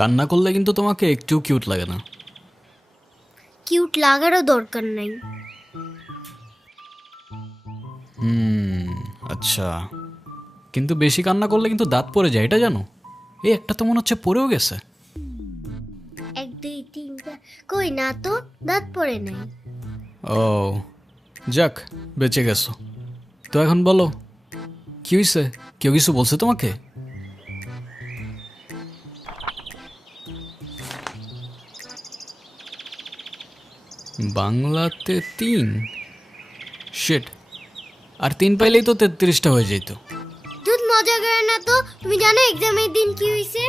কান্না করলে কিন্তু তোমাকে একটু কিউট লাগে না। কিউট লাগারও দরকার নাই। আচ্ছা, কিন্তু বেশি কান্না করলে কিন্তু দাঁত পড়ে যায়, এটা জানো? এই একটা তো মনে হচ্ছে পড়েও গেছে। 1 2 3 4 কই না তো, দাঁত পড়ে নাই। ও যাক, বেঁচে গেছো। তো এখন বলো কি হয়েছে? কেউ কিছু বলছে তোমাকে? বাংলাতে 3? শিট, আর 3 পাইলেই তো 33টা হয়ে যেত। দুধ মজা করে না তো। তুমি জানো এক্সামের দিন কি হয়েছে?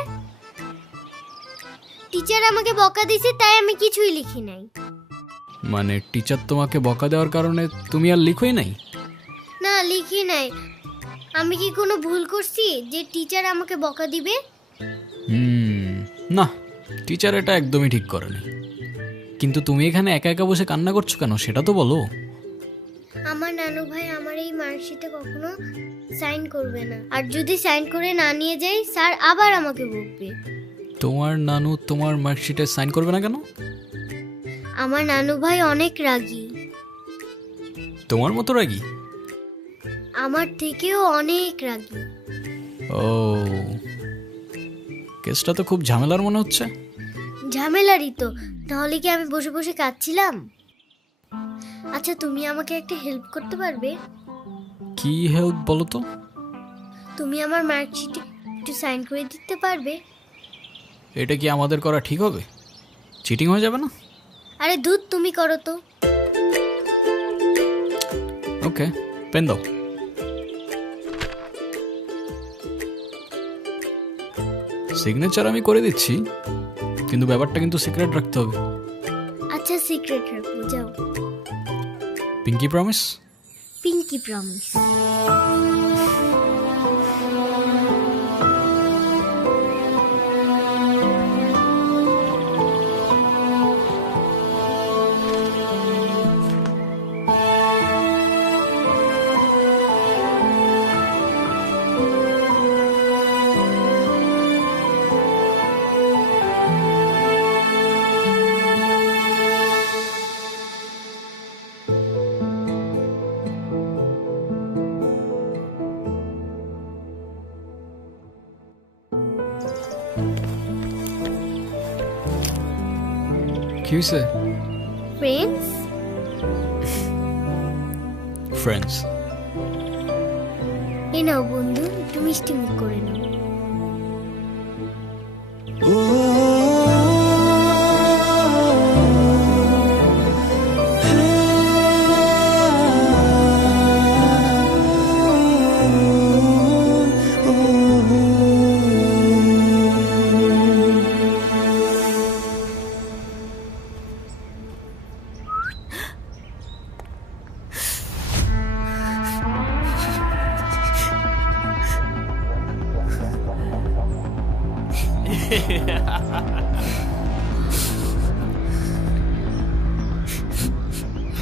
টিচার আমাকে বকা দিয়েছে, তাই আমি কিছুই লিখি নাই। মানে টিচার তোমাকে বকা দেওয়ার কারণে তুমি আর লিখোই নাই? না, লিখি নাই। আমি কি কোনো ভুল করছি যে টিচার আমাকে বকা দিবে? না, টিচার এটা একদমই ঠিক করেনি। কিন্তু তুমি এখানে একা একা বসে কান্না করছো কেন, সেটা তো বলো। আমার নানু ভাই আমার এই মার্কশিটে কখনো সাইন করবে না, আর যদি সাইন করে না নিয়ে যাই স্যার আবার আমাকে বকবে। তোমার নানু তোমার মার্কশিটে সাইন করবে না কেন? আমার নানু ভাই অনেক রাগী। তোমার মতো রাগী? আমার থেকেও অনেক রাগী। ও, কেসটা তো খুব ঝামেলার মনে হচ্ছে। ঝামেলারই তো, তাহলে কি আমি বসে বসে কাঁদছিলাম? আচ্ছা, তুমি আমাকে একটা হেল্প করতে পারবে? কি হেল্প বলো তো? তুমি আমার মার্কশিটে একটু সাইন করে দিতে পারবে? এটা কি আমাদের করা ঠিক হবে? চিটিং হয়ে যাবে না? আরে দুধ, তুমি করো তো। ওকে, পেন দাও। সিগনেচার আমি করে দিচ্ছি, কিন্তু ব্যাপারটা কিন্তু সিক্রেট রাখতে হবে। আচ্ছা, সিক্রেট রাখবো, যাও। Pinky promise? Pinky promise. কি হয়েছে? ফ্রেন্ডস? ফ্রেন্ডস? এ নাও বন্ধু, একটু মিষ্টি মুখ করে নাও।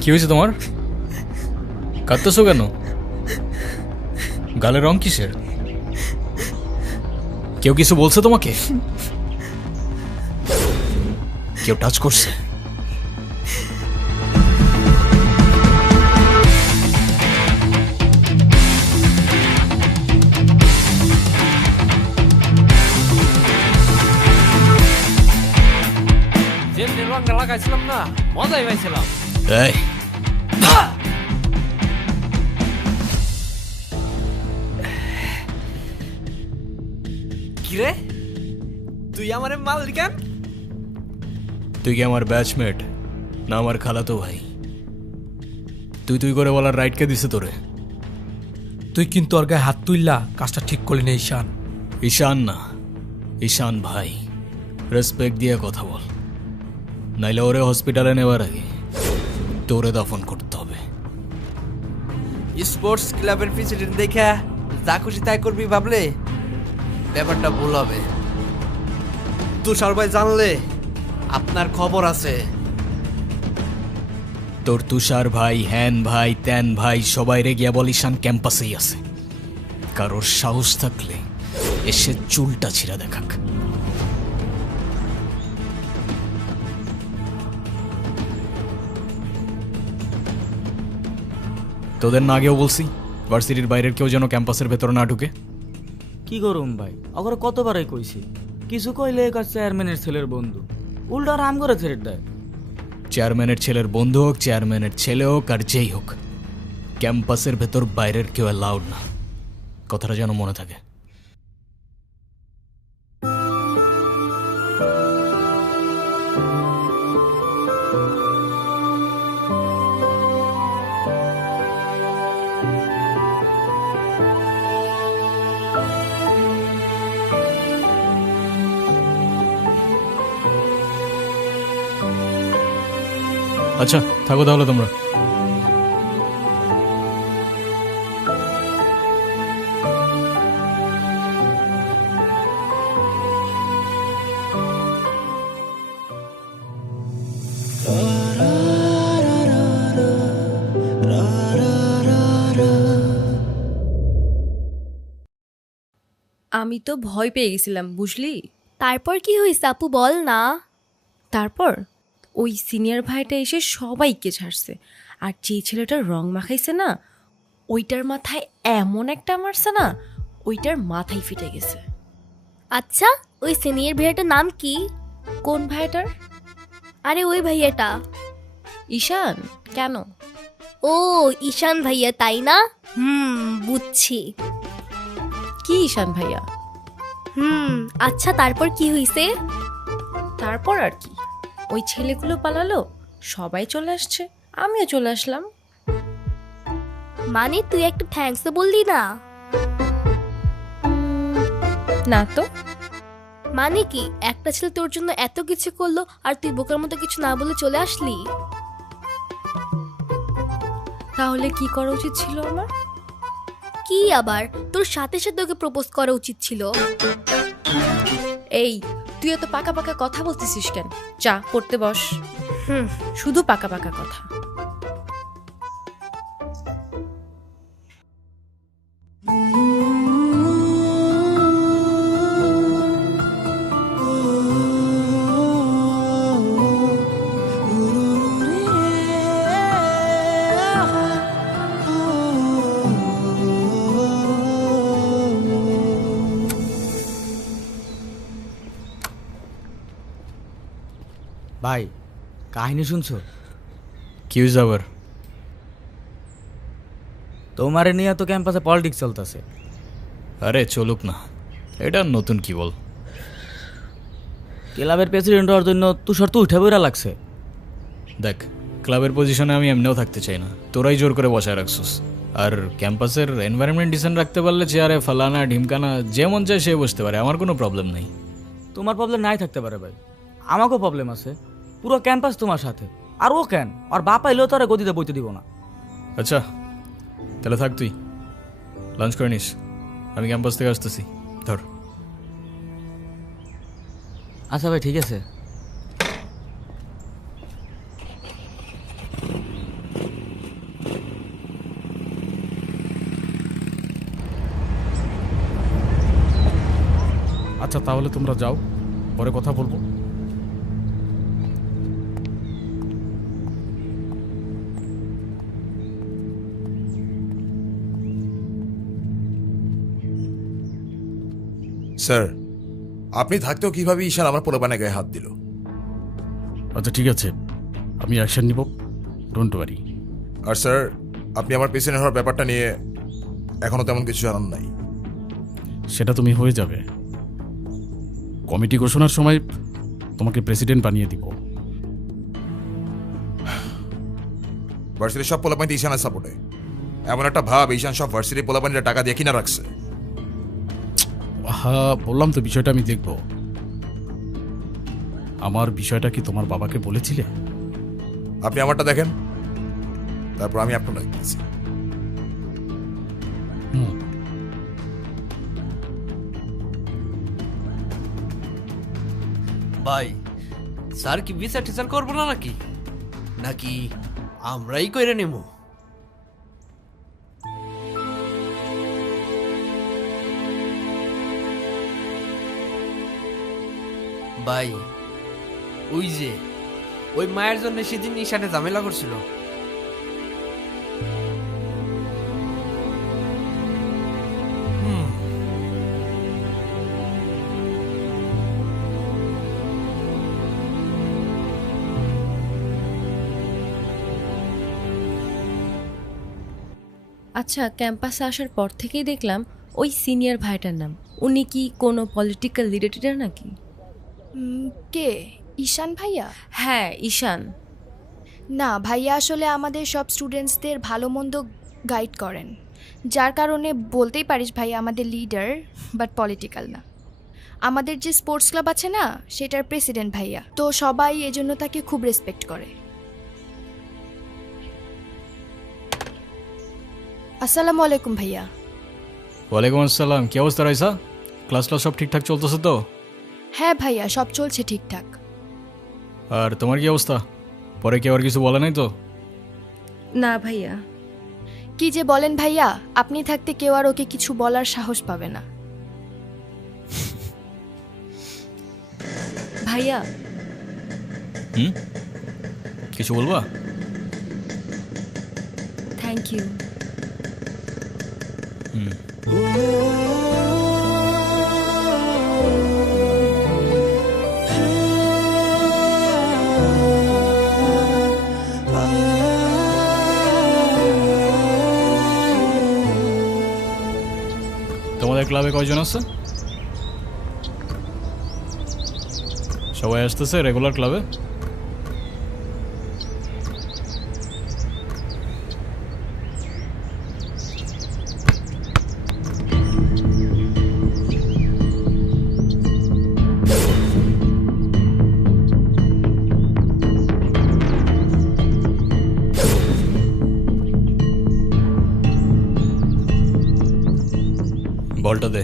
কি হয়েছে তোমার? কাঁদতেছো কেন? গালে রং কিসের? কেউ কিছু বলছে তোমাকে? কেউ টাচ করছে? যে রংটা লাগাইছিলাম না, মজাই পাইছিলাম। এই, কিরে তুই আমারে মারলি কেন? তুই কি আমার ব্যাচমেট না আমার খালাতো ভাই? তুই তুই করে বলার রাইট কে দিছে তোরে? তুই কিন্তু ওর গায়ে হাত তুললা, কাজটা ঠিক করলি না ঈশান। ঈশান না, ঈশান ভাই। রেসপেক্ট দিয়ে কথা বল, নাইলে ওরে হসপিটালে নেওয়ার আগে তোরে দফন করতে হবে। স্পোর্টস ক্লাবের প্রেসিডেন্ট দেখা যা খুশি তাই করবি ভাবলে ব্যাপারটা ভুল হবে। তুষার ভাই জানলে আপনার খবর আছে। তোর তুষার ভাই, হ্যান ভাই, ত্যান ভাই সবাই রে গিয়া বল ঈশান ক্যাম্পাসেই আছে। কারোর সাহস থাকলে এসে চুলটা ছিঁড়া দেখাক। তোদের না আগেও বলছি ভার্সিটির বাইরের কেউ যেন ক্যাম্পাসের ভেতরে না ঢুকে। কি করুম ভাই, অগর কতবারই কইছি, কিছু কইলে কাজ চেয়ারম্যানের ছেলের বন্ধু, উল্টা রাম করে ছেড়ে দেয়। চেয়ারম্যানের ছেলের বন্ধু হোক, চেয়ারম্যানের ছেলে হোক, আর যেই হোক, ক্যাম্পাসের ভেতর বাইরের কেউ অ্যালাউড না। কথাটা যেন মনে থাকে। আচ্ছা থাকো তাহলে তোমরা। আমি তো ভয় পেয়ে গেছিলাম বুঝলি। তারপর কি হয়েছে আপু বল না। তারপর ওই সিনিয়র ভাইটা এসে সবাইকে ছাড়ছে, আর যেই ছেলেটার রং মাখাইছে না ওইটার মাথায় এমন একটা মারছে না, ওইটার মাথায় ফিটে গেছে। আচ্ছা ওই সিনিয়র ভাইয়াটার নাম কি? কোন ভাইটার? আরে ওই ভাইয়াটা। ঈশান। কেন? ও ঈশান ভাইয়া তাই না? বুঝছি। কি ঈশান ভাইয়া? আচ্ছা তারপর কি হয়েছে? তারপর আর কি, ওই ছেলেগুলো পালালো, সবাই চলে আসছে, আমিও চলে আসলাম। মানে তুই একটা থ্যাঙ্কস বললি না? না তো। মানে কি একটা ছেলে তোর জন্য এত কিছু করলো আর তুই বোকার মতো কিছু না বলে চলে আসলি? তাহলে কি করা উচিত ছিল আমার? কি আবার, তোর সাথে সাথে ওকে প্রপোজ করা উচিত ছিল। এই তুই এত পাকা পাকা কথা বলতেছিস কেন? চা পড়তে বস। হুম শুধু পাকা পাকা কথা। ভাই কাহিনী শুনছো? কি হয়েছে আবার? তোমারে নিয়ে তো ক্যাম্পাসে পলিটিক্স চলতেছে। আরে চলুক না, এটা নতুন কি বল। ক্লাবের প্রেসিডেন্ট হওয়ার জন্য তুষার তো উঠে বইরা লাগছে। দেখ ক্লাবের পজিশনে আমি এমনিও থাকতে চাই না, তোরাই জোর করে বসায় রাখছিস। আর ক্যাম্পাসের এনভায়রনমেন্ট ডিসেন্ট রাখতে পারলে চেয়ারে ফালানা ঢিমকানা যে মন চায় সে বসতে পারে, আমার কোনো প্রবলেম নেই। তোমার প্রবলেম নাই থাকতে পারে ভাই, আমাকেও প্রবলেম আছে। পুরো ক্যাম্পাস তোমার সাথে, আর ও কেন, আর বাপ এলেও তো আর গদিতে বইতে দিব না। আচ্ছা তাহলে থাক, তুই লাঞ্চ করে নিস, আমি ক্যাম্পাস থেকে আসতেছি। ধর। আচ্ছা ভাই ঠিক আছে। আচ্ছা তাহলে তোমরা যাও, পরে কথা বলবো। স্যার, আপনি থাকতেও কিভাবে ঈশান আমার পোলাপানের গায়ে হাত দিল? আচ্ছা ঠিক আছে, আমি অ্যাকশন নিব, ডোন্ট ওয়ারি। আর স্যার, আপনি আমার প্রেসিডেন্ট হওয়ার ব্যাপারটা নিয়ে এখনো তেমন কিছু জানান নাই। সেটা তুমি হয়ে যাবে। কমিটি ঘোষণার সময় তোমাকে প্রেসিডেন্ট বানিয়ে দিব। ভার্সিটির সব পোলাপানিতে ঈশানের সাপোর্টে। এমন একটা ভাব ঈশান সব ভার্সিটির পোলাপানিরা টাকা দিয়ে কিনা রাখছে। হ্যাঁ, বললাম তো বিষয়টা আমি দেখব। আমার বিষয়টা কি তোমার বাবাকে বলেছিলে? আপনি আমারটা দেখেন, তারপর আমি আপনার দেখতেছি। ভাই, স্যার কি বিচার টিচার করবো না নাকি নাকি আমরাই কইরে নেব? ভাই, ওই যে ওই মায়ের জন্য সেদিন ঈশানে ঝামেলা করছিল। আচ্ছা, ক্যাম্পাসে আসার পর থেকেই দেখলাম ওই সিনিয়র ভাইটার নাম। উনি কি কোনো পলিটিক্যাল রিলেটেড নাকি? কে? ঈশান ভাইয়া? হ্যাঁ, ঈশান। না, ভাইয়া আসলে আমাদের সব স্টুডেন্টসদের ভালো মন্দ গাইড করেন, যার কারণে বলতেই পারিস ভাইয়া আমাদের লিডার, বাট পলিটিক্যাল না। আমাদের যে স্পোর্টস ক্লাব আছে না, সেটার প্রেসিডেন্ট ভাইয়া, তো সবাই এজন্য তাকে খুব রেসপেক্ট করে। আসসালামু আলাইকুম ভাইয়া। ওয়ালাইকুম আসসালাম। কি অবস্থা রাইসা? ক্লাস সব ঠিকঠাক চলতেছে তো? হ্যাঁ ভাইয়া, সব চলছে ঠিকঠাক। আর তোমার কি অবস্থা? পরে কেউ আর কিছু বলে নাই তো? না ভাইয়া। কি যে বলেন ভাইয়া, আপনি থাকতে কেউ আর ওকে কিছু বলার সাহস পাবে না। ভাইয়া, কিছু বলবা? Thank you. তোমাদের ক্লাবে কয়জন আছে? সবাই আসতেছে রেগুলার ক্লাবে? বলটা দে।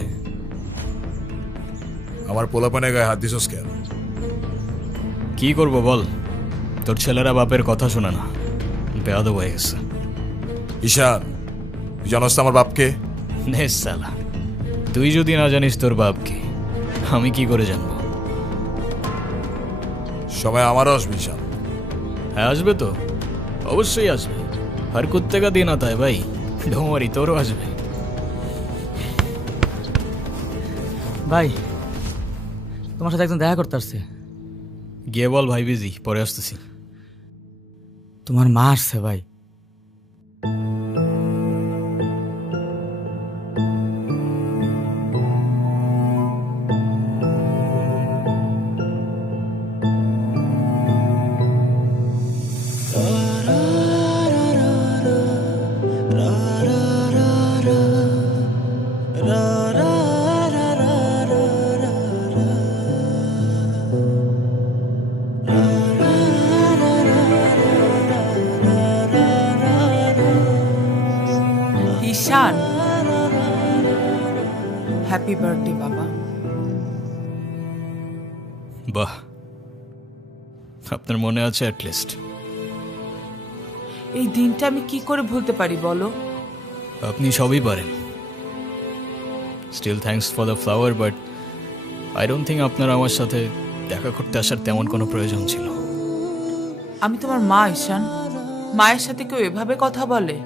আমার পোলাপানের গায়ে হাত দিছস কেন? কি করব বল, তোর ছেলেরা বাপের কথা শোনে না, বেয়াদব হয়ে গেছে। ঈশান, তুই জানোস তো আমার বাপকে? নে সালা, তুই যদি না জানিস তোর বাপকে, আমি কি করে জানবো? সময় আমারও আসবে ঈশান। হ্যাঁ আসবে তো, অবশ্যই আসবে। হর কুত্তে কা দিন আতা হ্যায় ভাই, ডোমারি তোরও আসবে। ভাই, তোমার সাথে একজন দেখা করতে আসছে। গিয়ে বল ভাই বিজি, পরে আসতেছি। তোমার মা আসছে ভাই। ঈশান, হ্যাপি বার্থডে বাবা। বাহ, আপনার মনে আছে অ্যাটলিস্ট। এই দিনটা আমি কি করে ভুলতে পারি বলো? আপনি সবই পারেন। Still thanks for the flower, but I don't think আপনার আমার সাথে দেখা করতে আসার তেমন কোনো প্রয়োজন ছিল। আমি তোমার মা ঈশান, মায়ের সাথে কেউ এভাবে কথা বলে?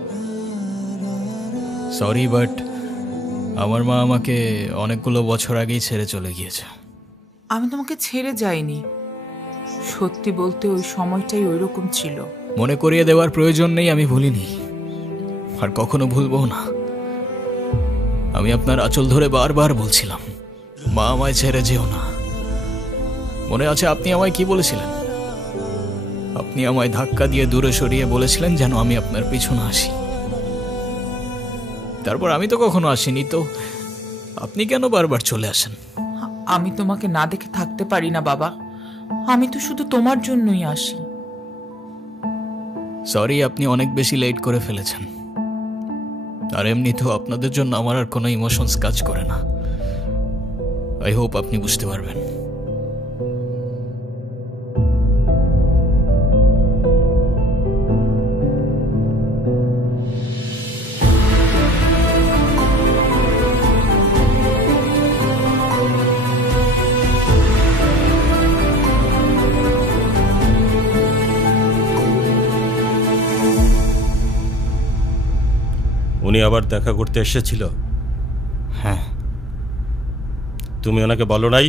সরি, বাট আমার মা আমাকে অনেকগুলো বছর আগেই ছেড়ে চলে গিয়েছে। আমি তোমাকে ছেড়ে যাইনি, সত্যি বলতে ওই সময়টাই ওইরকম ছিল। মনে করিয়ে দেওয়ার প্রয়োজন নেই, আমি ভুলিনি আর কখনো ভুলবো না। আমি আপনার আঁচল ধরে বারবার বলছিলাম, মা আমায় ছেড়ে যেও না। মনে আছে আপনি আমায় কি বলেছিলেন? আপনি আমায় ধাক্কা দিয়ে দূরে সরিয়ে বলেছিলেন যেন আমি আপনার পিছনে আসি। তারপর আমি তো কখনো আসিনি, তো আপনি কেন বারবার চলে আসেন? আমি তোমাকে না দেখে থাকতে পারি না বাবা, আমি তো শুধু তোমার জন্যই আসি। সরি, আপনি অনেক বেশি লেট করে ফেলেছেন। আর এমনিতেও আপনাদের জন্য আমার আর কোনো ইমোশনস কাজ করে না। আই হোপ আপনি বুঝতে পারবেন। উনি আবার দেখা করতে এসেছিল? হ্যাঁ। তুমি ওনাকে বলো নাই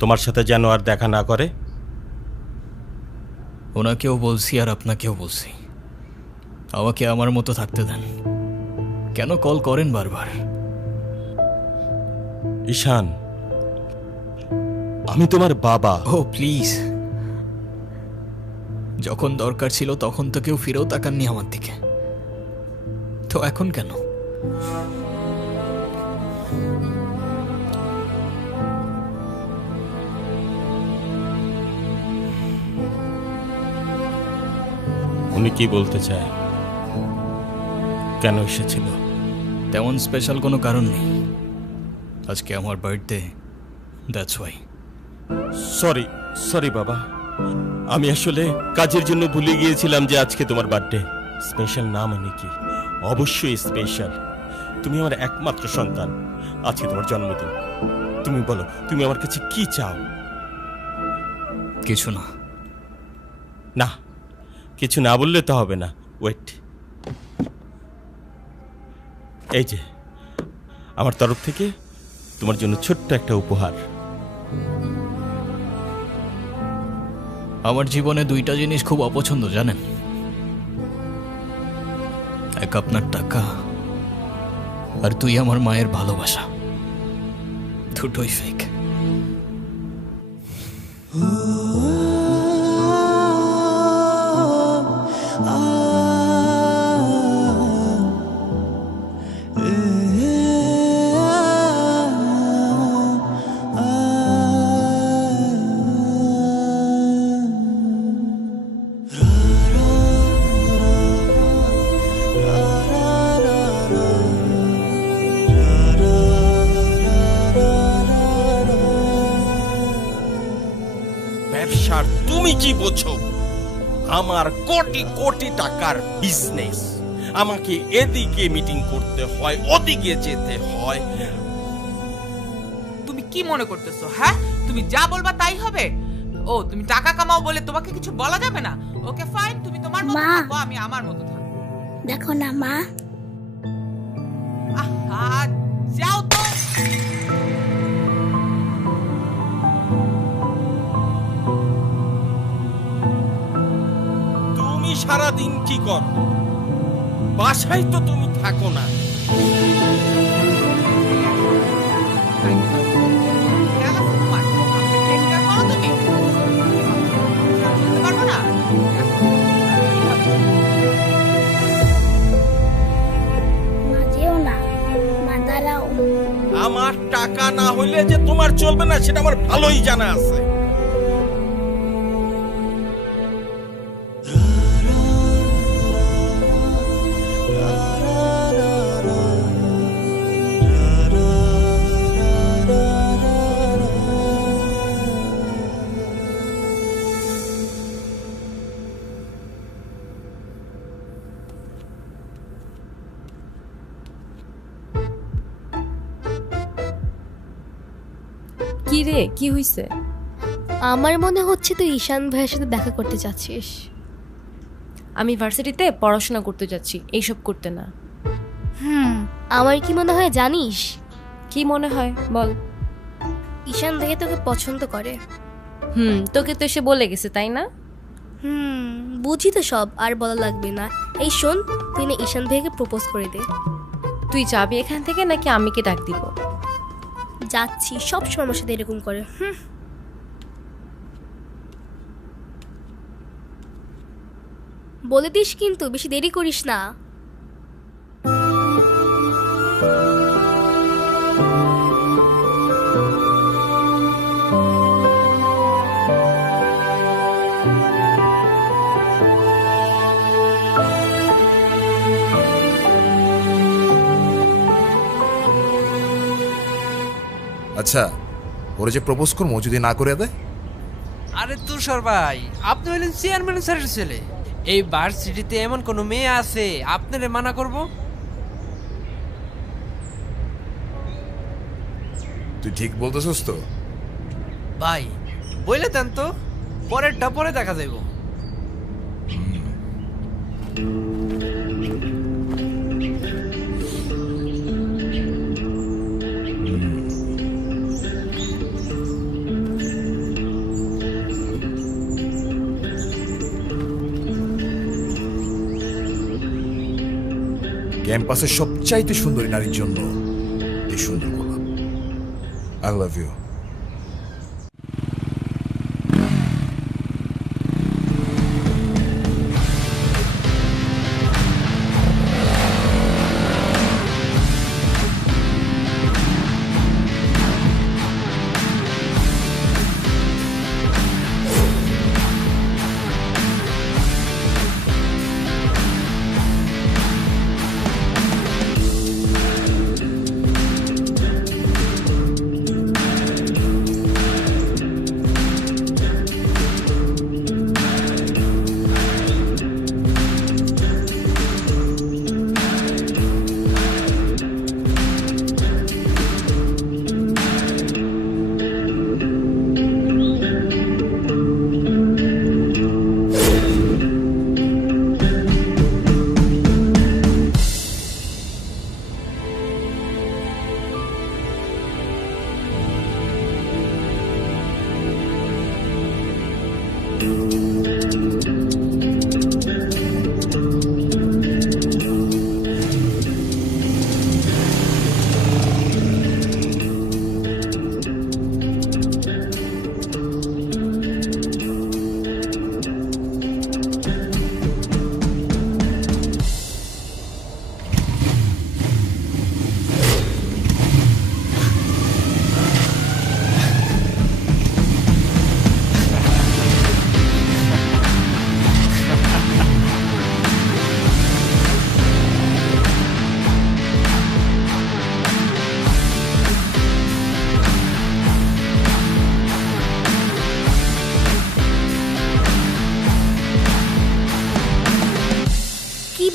তোমার সাথে যেন আর দেখা না করে? ওনাকেও বলছি আর আপনাকেও বলছি, আমাকে আমার মতো থাকতে দেন। কেন কল করেন বারবার? ঈশান, আমি তোমার বাবা। ও প্লিজ, যখন দরকার ছিল তখন তো কেউ ফিরেও তাকাননি আমার দিকে, তো এখন কেন? উনি কি বলতে চায়? কেন এসেছিল? তেমন স্পেশাল কোনো কারণ নেই, আজকে আমার birthday, that's why. Sorry sorry বাবা, আমি আসলে কাজের জন্য ভুলে গিয়েছিলাম যে আজকে তোমার বার্থডে। স্পেশাল না মানে কি? অবশ্যই স্পেশাল। তুমি আমার একমাত্র সন্তান, আজকে তোমার জন্মদিন। তুমি বলো, তুমি আমার কাছে কি চাও? কিছু না। না, কিছু না বললে তো হবে না। ওয়েট, এই যে আমার তরফ থেকে তোমার জন্য ছোট্ট একটা উপহার। আমার জীবনে দুইটা জিনিস খুব অপছন্দ জানেন, এক আপনার টাকা আর তুই আমার মায়ের ভালোবাসা, দুটোই ফেক। ব্যবসার তুমি কি বোঝো? আমার কোটি কোটি টাকার বিজনেস, আমাকে এদিকে মিটিং করতে হয়, ওদিকে যেতে হয়। তুমি কি মনে করতেছো? হ্যাঁ, তুমি যা বলবা তাই হবে? ও, তুমি টাকা কামাও বলে তোমাকে কিছু বলা যাবে না? ওকে ফাইন, তুমি তোমার মতো থাকো, আমি আমার মতো থাকবো। দেখো না মা, আহা, যাও তো। তুমি সারাদিন কি কর? বাসায় তো তুমি থাকো না। খেয়াল আছে তোমার? আমাকে take care করো তুমি? বলতে পারবো না? মা যেও না, মা দাঁড়াও। আমার টাকা না হইলে যে তোমার চলবে না সেটা আমার ভালোই জানা আছে। কি রে, কি হইছে? আমার মনে হচ্ছে তুই ঈশান ভাইয়ের সাথে দেখা করতে চাচ্ছিস। আমি ভার্সিটিতে পড়াশোনা করতে যাচ্ছি, এইসব করতে না। আমার কি মনে হয় জানিস? কি মনে হয় বল। ঈশান ভাইয়া তোকে পছন্দ করে। তোকে তো এসে বলে গেছে তাই না? বুঝি তো সব, আর বলা লাগবে না। এই শোন, তুই না ঈশান ভাইকে প্রপোজ করে দে। তুই যাবি এখান থেকে নাকি আমিকে ডাক দিব? যাচ্ছি, সব সময় আমার সাথে এরকম করে। বলে দিস কিন্তু, বেশি দেরি করিস না। আচ্ছা, ওরা যে প্রপোজ করবো যদি না করে দেয়? আরে তুষার ভাই, আপনি হলেন চেয়ারম্যান স্যারের ছেলে। এই ভার্সিটিতে এমন কোনো মেয়ে আছে আপনারে মানা করব? তুই ঠিক বলতেছিস তো? ভাই বলে দেন তো, পরেরটা পরে দেখা যাইব। ক্যাম্পাসের সবচাইতে সুন্দরী নারীর জন্য এই সুন্দর গোলাপ। I love you.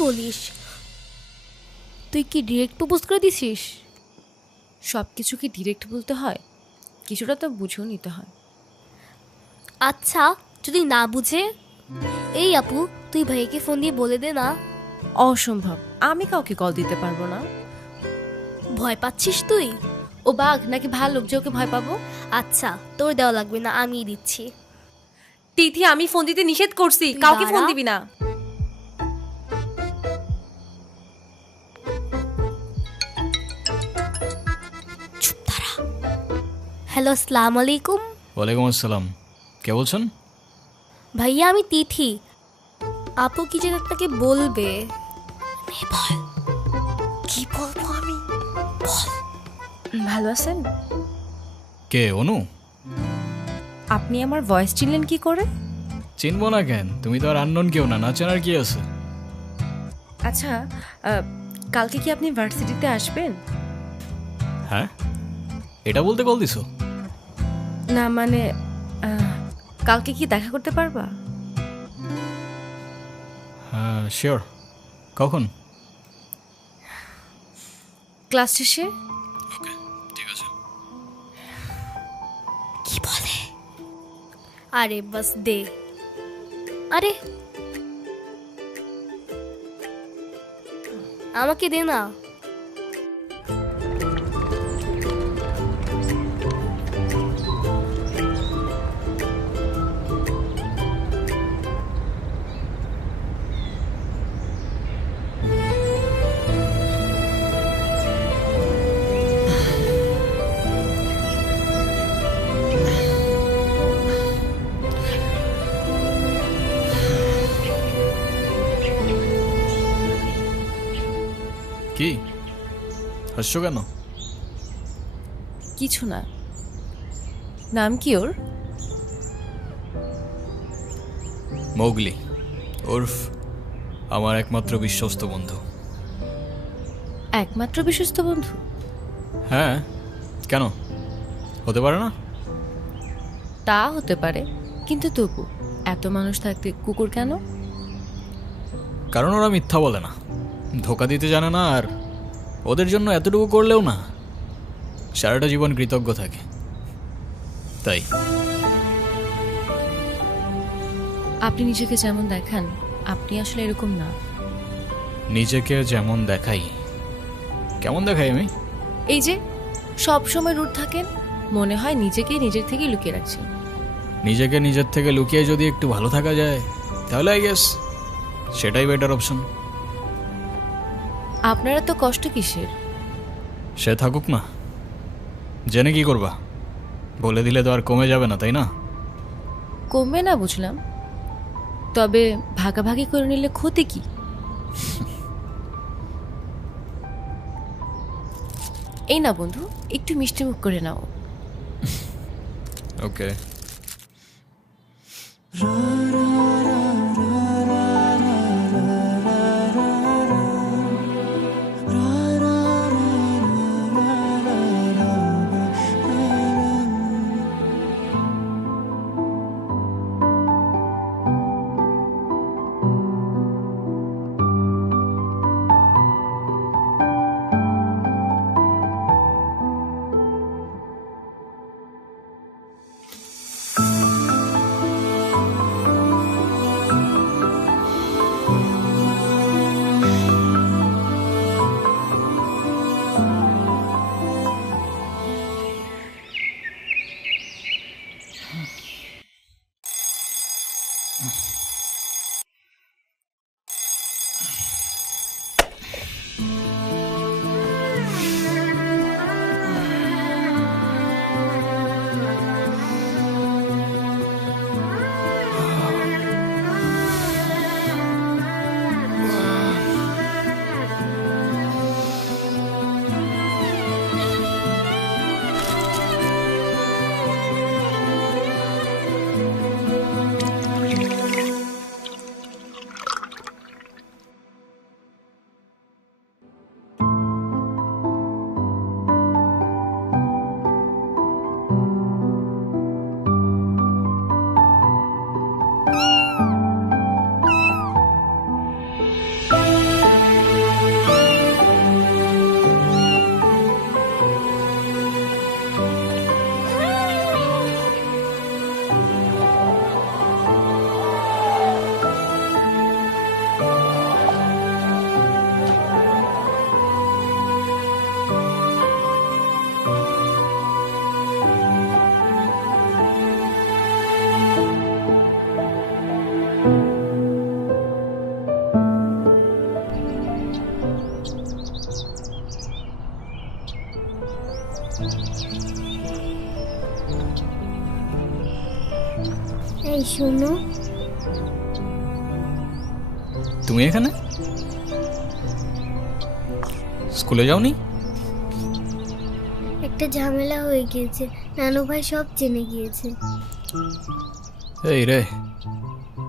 বলিস? তুই কি ডিরেক্ট প্রপোজ করে দিছিস? সব কিছু কি ডিরেক্ট বলতে হয়? কিছুটা তো বুঝেও নিতে হয়। আচ্ছা, যদি না বুঝে? এই আপু, তুই ভাইকে ফোন দিয়ে বলে দে না। অসম্ভব, আমি কাউকে কল দিতে পারবো না। ভয় পাচ্ছিস তুই? ও বাঘ নাকি ভাল্লুক যে ওকে ভয় পাবো? আচ্ছা, তোর দেওয়া লাগবে না, আমিই দিচ্ছি। তিথি, আমি ফোন দিতে নিষেধ করছি, কাউকে ফোন দিবি না। হ্যালো, আসসালামু আলাইকুম। ওয়ালাইকুম আসসালাম। কে বলছেন? ভাইয়া, আমি তিথি। আপু কি যেন আপনাকে বলবে। কি বলবো আমি? বল। ভালো আছেন? কে? অনু? আপনি আমার ভয়েস চিনলেন কি করে? চিনবো না কেন? তুমি তো আর আননোন কেউ না, না চেনার কি আছে? আচ্ছা, কালকে কি আপনি ভার্সিটিতে আসবেন? হ্যাঁ, এটা বলতে কল দিছো? না মানে, কালকে কি দেখা করতে পারবা? হ্যাঁ শিওর। কখন? ক্লাস শেষে। ওকে, ঠিক আছে। কি বলে? আরে বাস দে। আরে আমাকে দে না। হাসছো কেন? কিছু না। নাম কি ওর? মৌগলি, ওরফ আমার একমাত্র বিশ্বস্ত বন্ধু। একমাত্র বিশ্বস্ত বন্ধু? হ্যাঁ, কেন হতে পারে না? তা হতে পারে, কিন্তু তবু এত মানুষ থাকতে কুকুর কেন? কারণ ওরা মিথ্যা বলে না, ধোকা দিতে জানে না, আর ওদের জন্য এতটুকু করলেও না সারাটা জীবন কৃতজ্ঞ থাকে, তাই। আপনি নিজেকে যেমন দেখান আপনি আসলে এরকম না। নিজেকে যেমন দেখাই? কেমন দেখাই আমি? এই যে সব সময় রুট থাকেন, মনে হয় নিজেকে নিজের থেকে লুকিয়ে রাখছেন। নিজেকে নিজের থেকে লুকিয়ে যদি একটু ভালো থাকা যায় তাহলে আই গেস সেটাই বেটার অপশন। আপনারা তো কষ্ট কিসের? সে থাকুক না, জেনে কি করবা? বলে দিলে তো আর কমে যাবে না, তাই না? কমবে না বুঝলাম, তবে ভাগাভাগি করে নিলে ক্ষতি কি? এই না বন্ধু, একটু মিষ্টি মুখ করে নাও। ওকে। এই শোনো, তুমি এখানে? স্কুলে যাওনি? একটা ঝামেলা হয়ে গিয়েছে, নানু ভাই সব জেনে গিয়েছে। এই রে,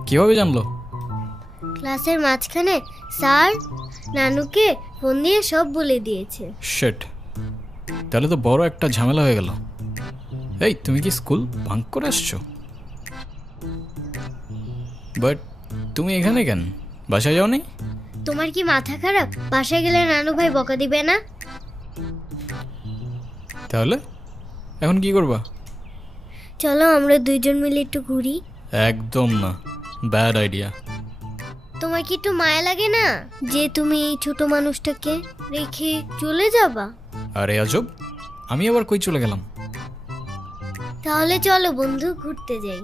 কিভাবে জানলো? ক্লাসের মাঝখানে স্যার নানুকে ফোন দিয়ে সব বলে দিয়েছে। শিট, তাহলে তো বড় একটা ঝামেলা হয়ে গেল। এই, তুমি কি স্কুল ভাঙ করে আসছো? বাট তুমি এখানে কেন? বাসায় যাওনি? তোমার কি মাথা খারাপ? বাসায় গেলে নানু ভাই বকা দিবে না? তাহলে এখন কি করবা? চলো আমরা দুইজন মিলে একটু ঘুরি। একদম না, ব্যাড আইডিয়া। তোমার কি একটু মায়া লাগে না যে তুমি এই ছোট মানুষটাকে রেখে চলে যাবা? আরে আজব, আমি আবার কই চলে গেলাম? তাহলে চলো বন্ধু, ঘুরতে যাই।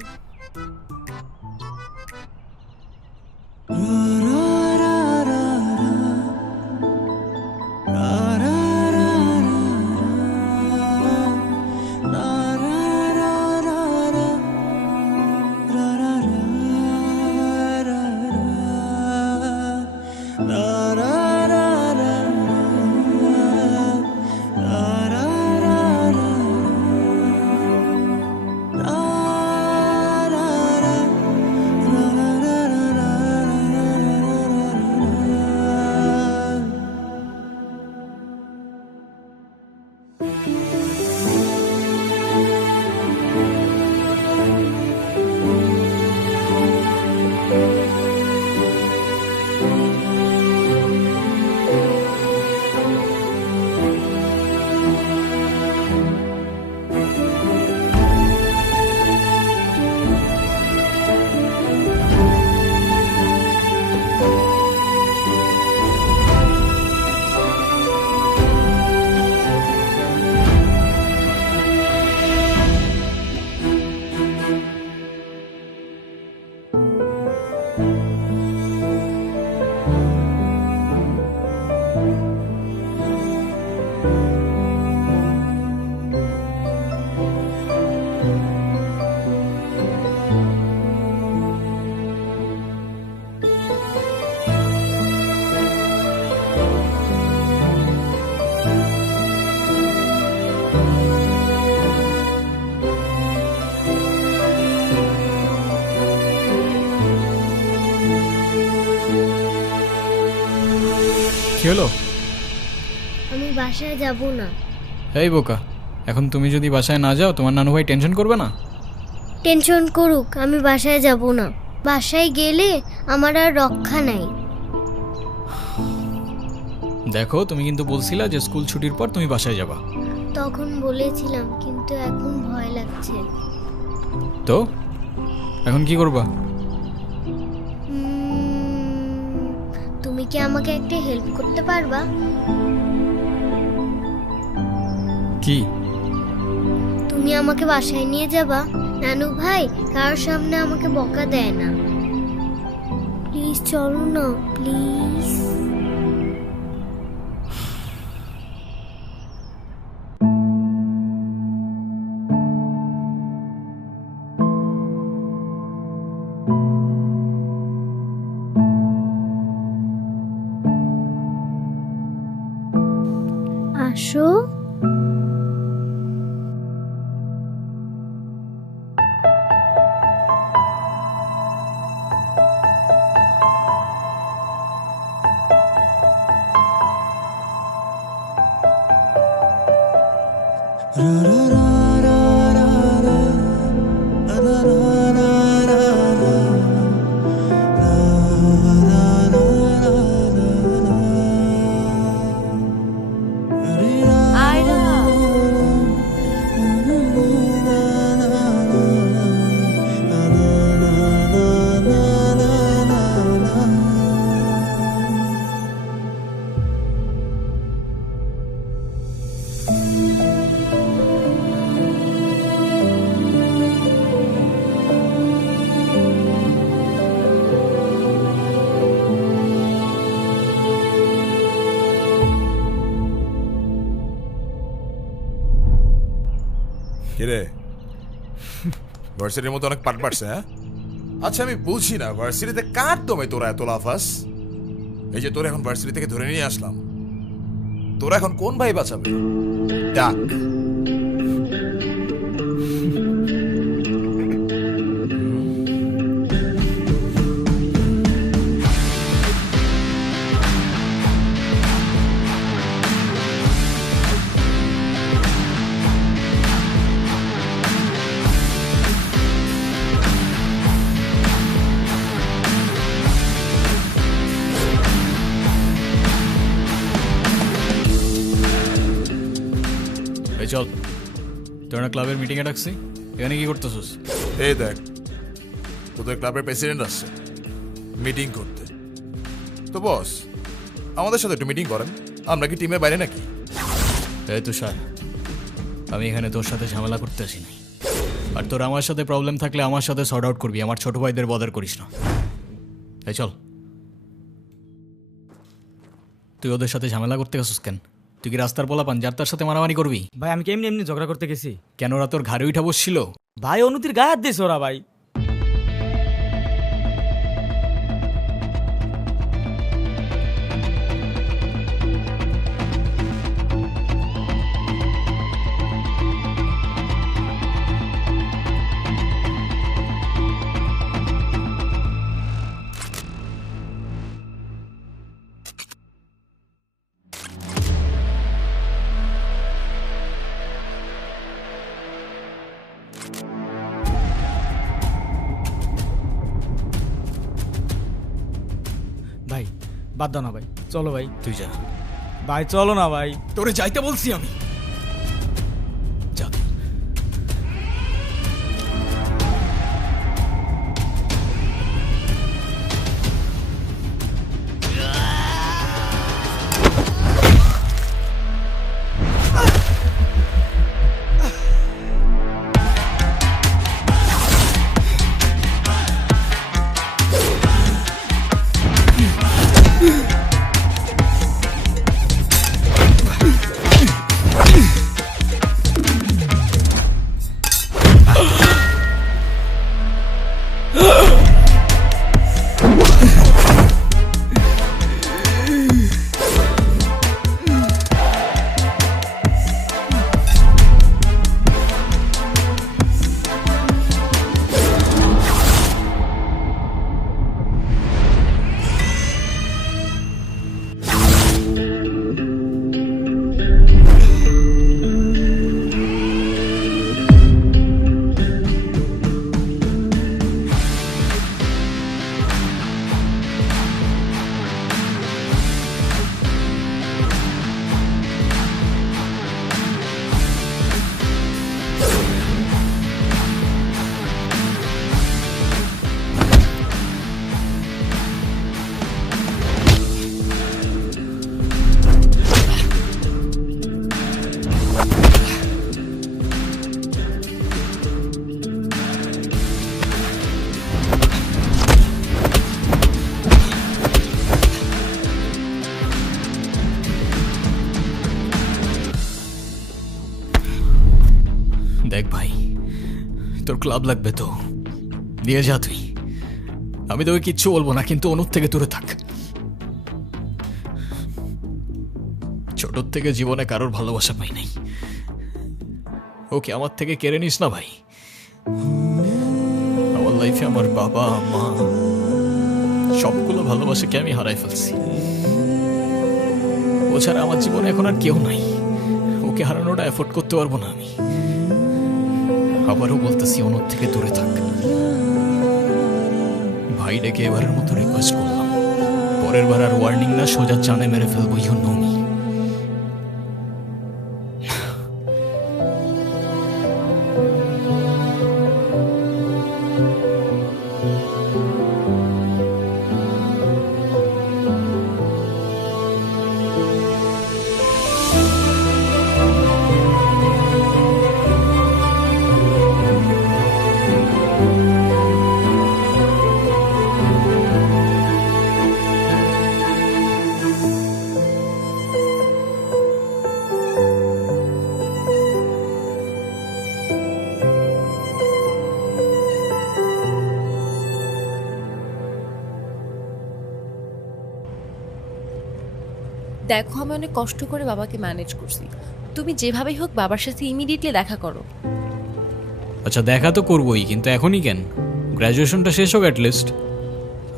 কি হলো? আমি বাসায় যাব না। এই বোকা, এখন তুমি যদি বাসায় না যাও তোমার নানু ভাই টেনশন করবে না? টেনশন করুক, আমি বাসায় যাব না। বাসায় গেলে আমার আর রক্ষা নাই। দেখো, তুমি কিন্তু বলছিলা যে স্কুল ছুটির পর তুমি বাসায় যাবা। তখন বলেছিলাম, কিন্তু এখন ভয় লাগছে। তো এখন কি করবা? তুমি কি আমাকে একটা হেল্প করতে পারবা? কি? তুমি আমাকে বাসায় নিয়ে যাবা? নানু ভাই কারোর সামনে আমাকে বকা দেয় না। প্লিজ চলো না, প্লিজ। আসো। কিরে, ভার্সিটির মতো অনেক পাট পাটছে, হ্যাঁ? আচ্ছা, আমি বুঝি না ভার্সিটিতে কার দমে তোরা এত লাফাস? এই যে তোরা এখন ভার্সিটি থেকে ধরে নিয়ে আসলাম, তোরা এখন কোন ভাই বাঁচাবে? ডাক। চল, তোরা ক্লাবের মিটিংয়ে ডাকছি, এখানে কি করতেছিস? এই দেখ, তোদের ক্লাবের প্রেসিডেন্ট আসছে মিটিং করতে। তো বস, আমাদের সাথে একটু মিটিং করেন। আমরা কি টিমের বাইরে নাকি? এই তুষার, আমি এখানে তোর সাথে ঝামেলা করতে আসিনি। আর তোর আমার সাথে প্রবলেম থাকলে আমার সাথে সর্ট আউট করবি, আমার ছোট ভাইদের বদার করিস না। এই চল। তুই ওদের সাথে ঝামেলা করতে গেছিস কেন? তুই কি রাস্তার পোলাপান যার তার সাথে মারামারি করবি? ভাই আমি কেমনি এমনি ঝগড়া করতে গেছি? কেন, ওরা তোর ঘাড়ে উঠা বসছিল? ভাই অনুতির গায়ে হাত দিয়েছে ওরা। ভাই ভাই বাদ দাও না ভাই, চলো ভাই। তুই যা ভাই, চলো না ভাই। তোরে যাইতে বলছি আমি। যা। তোর ক্লাব লাগবে তো দিয়ে যা তুই, আমি তোকে কিচ্ছু বলবো না, কিন্তু অনুর থেকে দূরে থাক। ছোটর থেকে জীবনে কারোর ভালোবাসা পাই নাই, ওকে আমার থেকে কেড়ে নিস না ভাই। আমার লাইফে আমার বাবা মা সবগুলো ভালোবাসাকে আমি হারাই ফেলছি, ও ছাড়া আমার জীবনে এখন আর কেউ নাই, ওকে হারানোটা এফোর্ড করতে পারবো না আমি। আবারও বলতেছি অনুর থেকে দূরে থাক। ভাই ডেকে এবারের মতো রিকোয়েস্ট করলাম, পরের বার আর ওয়ার্নিং না, সোজা চানে মেরে ফেলবো। You know me. দেখো আমি অনেক কষ্ট করে বাবাকে ম্যানেজ করছি, তুমি যেভাবেই হোক বাবার সাথে ইমিডিয়েটলি দেখা করো। আচ্ছা দেখা তো করবোই, কিন্তু এখনই কেন? গ্র্যাজুয়েশনটা শেষ হোক অ্যাটলিস্ট,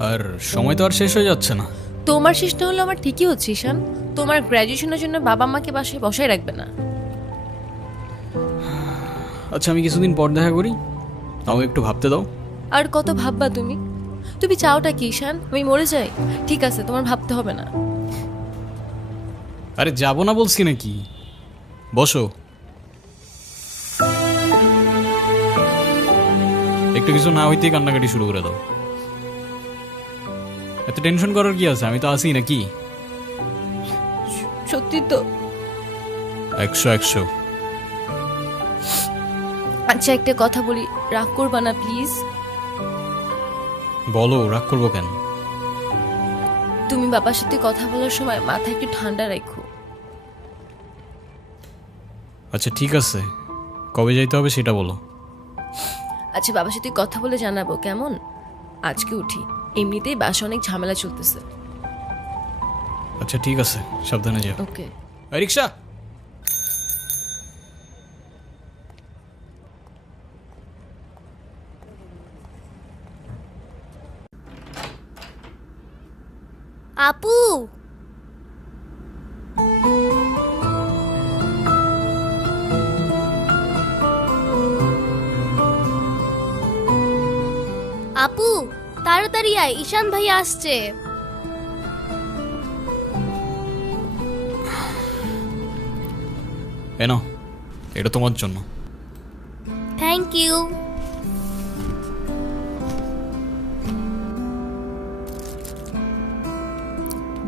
আর সময় তো আর শেষ হয়ে যাচ্ছে না। তোমার শেষ না হলো আমার ঠিকই হচ্ছে ঈশান, তোমার গ্র্যাজুয়েশনের জন্য বাবা মাকে বাসায় বসায় রাখবে না। আচ্ছা আমি কিছুদিন পর দেখা করি, আমাকে একটু ভাবতে দাও। আর কত ভাববা তুমি? তুমি চাওটা কি ঈশান, আমি মরে যাই? ঠিক আছে তোমার ভাবতে হবে না। আরে যাবো না বলছি নাকি, বসো। একটু কিছু না হইতেই কান্নাকাটি শুরু করে দাও। এত টেনশন করার কি আছে, আমি তো আছি নাকি। সত্যি তো? 100 আচ্ছা একটা কথা বলি, রাগ করবা না প্লিজ? বলো, রাগ করবো কেন? তুমি বাবার সাথে কথা বলার সময় মাথা একটু ঠান্ডা রাখো। আচ্ছা ঠিক আছে, কবে যাইতে হবে সেটা বলো। আচ্ছা বাবার সাথে কথা বলে জানাবো কেমন? আজকে উঠি, এমনিতেই বাসা অনেক ঝামেলা চলতেছে। আচ্ছা ঠিক আছে, সাবধানে যাও। ওকে। রিক্সা। আপু আপু তাড়াতাড়ি আয়, ঈশান ভাই আসছে। এনো, এটা তোমার জন্য। Thank you.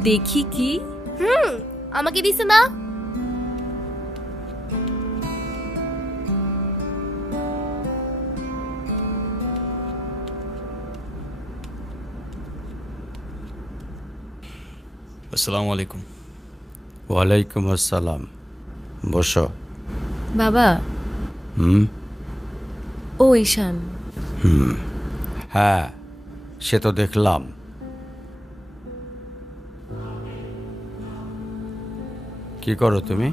দেখি কি? আমাকে দিছে না? আসসালামু আলাইকুম। ওয়ালাইকুম আসসালাম, বসো। বাবা। হুম। ও ঈশান। হ্যাঁ সে তো দেখলাম। কি করো তুমি?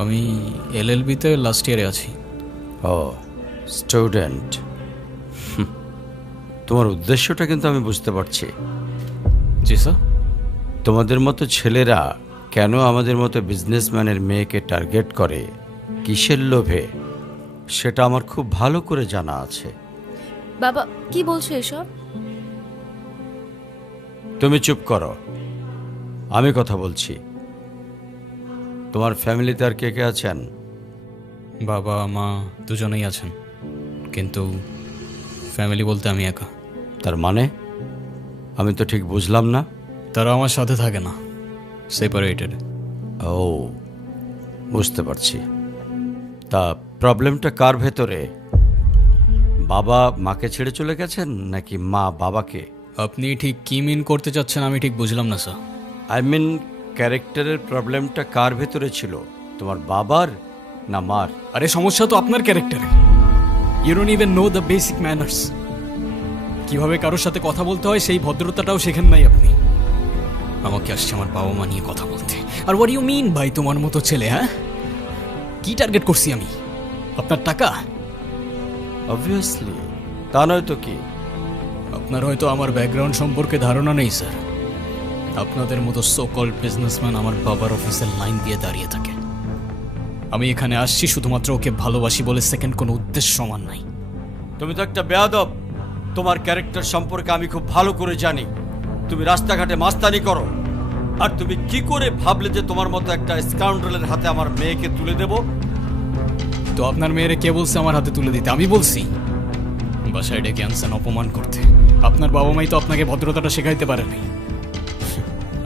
আমি LLB-তে লাস্ট ইয়ারে আছি। ও স্টুডেন্ট। তোমার উদ্দেশ্যটা কিন্তু আমি বুঝতে পারছি। জি স্যার। তোমাদের মতো ছেলেরা কেন আমাদের মতো বিজনেসম্যানের মেয়েকে টার্গেট করে, কিসের লোভে, সেটা আমার খুব ভালো করে জানা আছে। বাবা কি বলছো এসব? তুমি চুপ করো, আমি কথা বলছি। তোমার ফ্যামিলিতে আর কে কে আছেন? বাবা মা দুজনেই আছেন, কিন্তু ফ্যামিলি বলতে আমি একা। তার মানে আমি তো ঠিক বুঝলাম না। তারা আমার সাথে থাকে না, সেপারেটেড। ও বুঝতে পারছি। তা প্রবলেমটা কার ভেতরে? বাবা মাকে ছেড়ে চলে গেছেন নাকি মা বাবাকে? আপনি ঠিক কি মিন করতে চাচ্ছেন আমি ঠিক বুঝলাম না স্যার। আই মিন ক্যারেক্টারের প্রবলেমটা কার ভেতরে ছিল, তোমার বাবার না মার? আরে সমস্যা তো আপনার ক্যারেক্টারে। You don't even know the basic manners. কিভাবে কারোর সাথে কথা বলতে হয় সেই ভদ্রতাটাও শেখেন নাই আপনি। আমাকে আসছে আমার বাবা মা নিয়ে কথা বলতে। আর হোয়াট ইউ মিন ভাই তোমার মতো ছেলে? হ্যাঁ, কি টার্গেট করছি আমি? আপনার টাকা? অবভিয়াসলি, তা নয় তো কি। আপনার হয়তো আমার ব্যাকগ্রাউন্ড সম্পর্কে ধারণা নেই স্যার। আপনাদের মতো সো কল্ড বিজনেসম্যান আমার বাবার অফিসের লাইন দিয়ে দাঁড়িয়ে থাকে। আমি এখানে আসছি শুধুমাত্র ওকে ভালোবাসি বলে, সেকেন্ড কোনো উদ্দেশ্য সমান নাই। তুমি তো একটা বেয়াদব। তোমার ক্যারেক্টার সম্পর্কে আমি খুব ভালো করে জানি। তুমি রাস্তাঘাটে মাস্তানি করো, আর তুমি কি করে ভাবলে যে তোমার মতো একটা স্কাউন্ডারের হাতে আমার মেয়েকে তুলে দেব? তো আপনার মেয়েরে কে বলছে আমার হাতে তুলে দিতে? আমি বলছি? বাসায় ডেকে আনছেন অপমান করতে। আপনার বাবা মাই তো আপনাকে ভদ্রতাটা শেখাইতে পারেনি।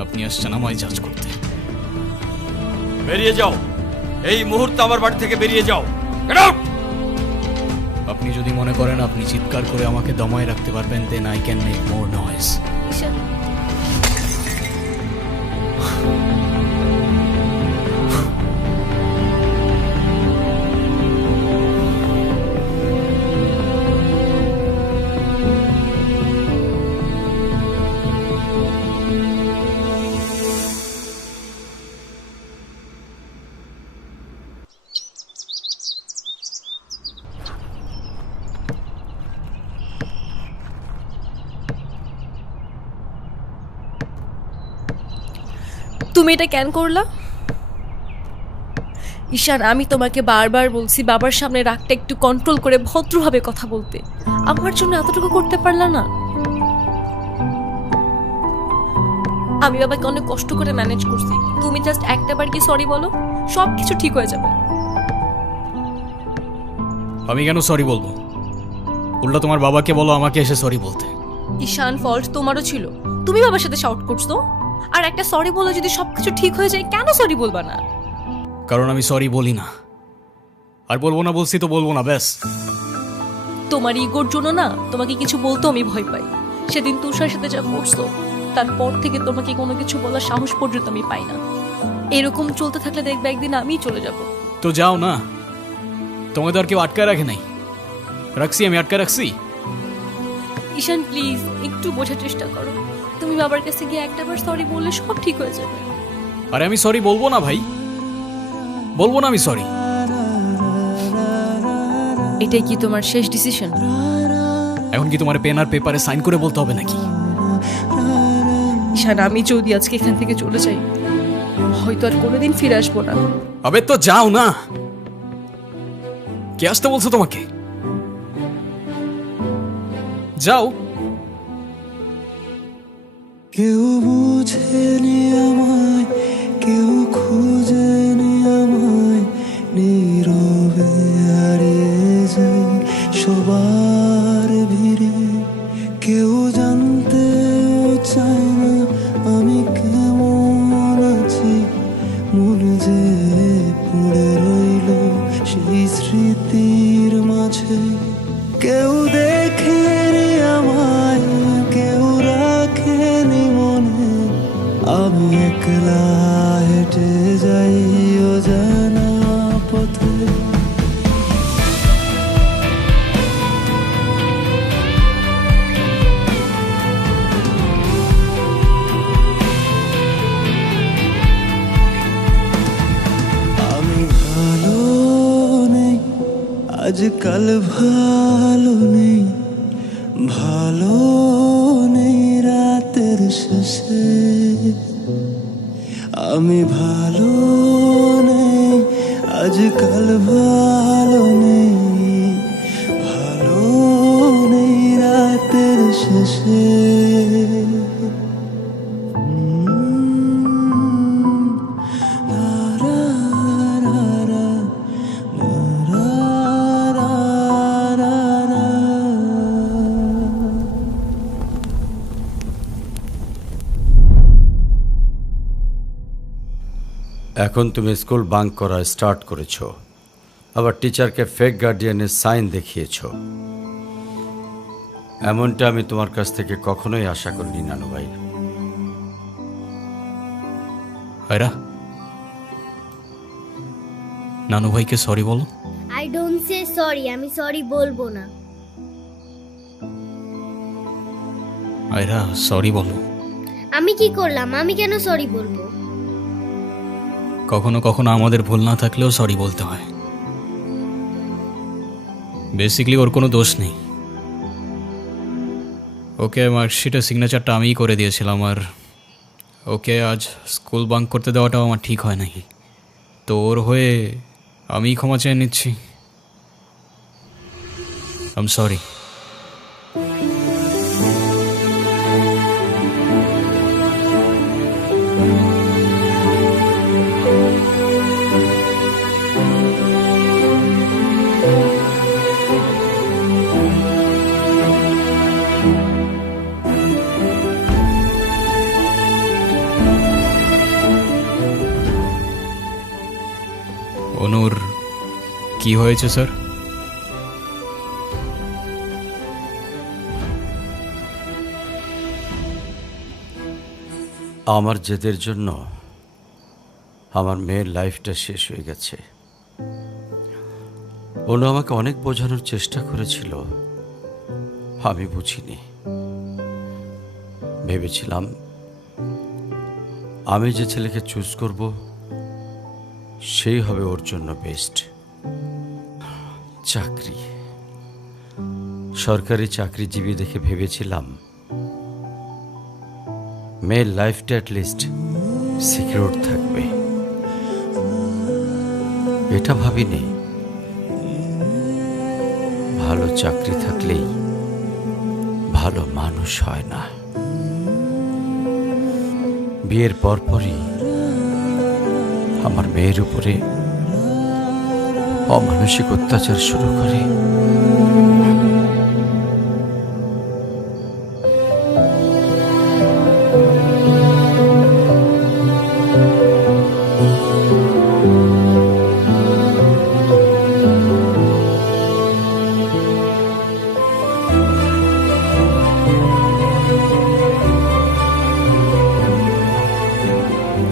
আপনি আসছেন আমায় জাজ করতে। বেরিয়ে যাও, এই মুহূর্তে আমার বাড়ি থেকে বেরিয়ে যাও। Get out! আপনি যদি মনে করেন আপনি চিৎকার করে আমাকে দমায় রাখতে পারবেন, then I can make more noise. Ishaan, তুমি এটা কেন করলা? ঈশান, আমি তোমাকে বারবার বলছি বাবার সামনে রাগটা একটু কন্ট্রোল করে ভদ্রভাবে কথা বলতে। আমার জন্য এতটুকু করতে পারলা না? আমি বাবাকে অনেক কষ্ট করে ম্যানেজ করছি। তুমি জাস্ট একটাবার কি সরি বলো, সব কিছু ঠিক হয়ে যাবে। আমি কেন সরি বলবো? উল্টা তোমার বাবাকে বলো আমাকে এসে সরি বলতে। ঈশান, ফল্ট তোমারও ছিল। তুমি বাবার সাথে শাউট করছো, আর একটা সরি বলে যদি সবকিছু ঠিক হয়ে যায়, কেন সরি বলবা না? কারণ আমি সরি বলি না, আর বলবো না। বলছি তো বলবো না, ব্যাস। তোমার ইগোর জন্য না তোমাকে কিছু বলতে আমি ভয় পাই। সেদিন তুষার সাথে যা করছো, তারপর থেকে তোমাকে কোনো কিছু বলার সাহস পর্যন্ত আমি পাই না। এরকম চলতে থাকলে দেখবে একদিন আমিই চলে যাব। তো যাও না, তোমাকে তো আর কেউ আটকায় রাখে নাই। রাখছি, আমি আটকায় রাখছি। ঈশান প্লিজ, একটু বোঝার চেষ্টা করো। তুমি বাবার কাছে গিয়ে একটাবার সরি বললে সব ঠিক হয়ে যাবে। আরে আমি সরি বলবো না ভাই, বলবো না আমি সরি। এটাই কি তোমার শেষ ডিসিশন? এখন কি তোমার পেন আর পেপারে সাইন করে বলতে হবে নাকি? ঈশান, আমি যদি আজকে এখান থেকে চলে যাই, হয়তো আর কোনোদিন ফিরে আসবো না। আবে তো যাও না। কে আসতে বলছো তোমাকে? যাও। কেউ বুঝেনি আমায়, কেউ খুঁজেনি আমায়, নীরবে হারিয়ে যাই সবার ভিড়ে। কেউ জানতেও চায় না আমি কেমন আছি, মন যে পড়ে রইল সেই স্মৃতির মাঝে। কেউ দেখেনি আমায়, কেউ রাখেনি মনে, আমি একলা হেঁটে যাই অজানা পথে। আমি ভালো নেই, আজকাল ভালো নেই, ভালো নেই রাতের শেষে। আমি ভালো নেই, আজকাল ভালো নেই, ভালো নেই রাতের শেষে। এখন তুমি স্কুল বাঙ্ক করা স্টার্ট করেছো, আবার টিচারকে ফেক গার্ডিয়ানের সাইন দেখিয়েছো। এমনটা আমি তোমার কাছ থেকে কখনোই আশা করিনি নানু ভাই। নানু ভাইকে সরি বলো। আই ডোন্ট সে সরি, আমি সরি বলবো না। আয়রা সরি বলো। আমি কি করলাম? আমি কেন সরি বলবো? কখনো কখনো আমাদের ভুল না থাকলেও সরি বলতে হয়। বেসিক্যালি ওর কোনো দোষ নেই। ওকে মার্কশিটের সিগনেচারটা আমিই করে দিয়েছিলাম, আর ওকে আজ স্কুল বাঙ্ক করতে দেওয়াটাও আমার ঠিক হয় নাই। তো ওর হয়ে আমিই ক্ষমা চেয়ে নিচ্ছি। I am sorry. অনুর কি হয়েছে স্যার? আমার জেদের জন্য আমার মেয়ের লাইফটা শেষ হয়ে গেছে। অনু আমাকে অনেক বোঝানোর চেষ্টা করেছিল, আমি বুঝিনি। ভেবেছিলাম আমি যে ছেলেকে চুজ করব সেই হবে ওর জন্য বেস্ট। চাকরি, সরকারি চাকরিজীবী দেখে ভেবেছিলাম মেয়ের লাইফটা অ্যাটলিস্ট সিকিউর থাকবে। এটা ভাবিনি ভালো চাকরি থাকলেই ভালো মানুষ হয় না। বিয়ের পরপরই আমার মেয়ের উপরে অমানসিক অত্যাচার শুরু করে।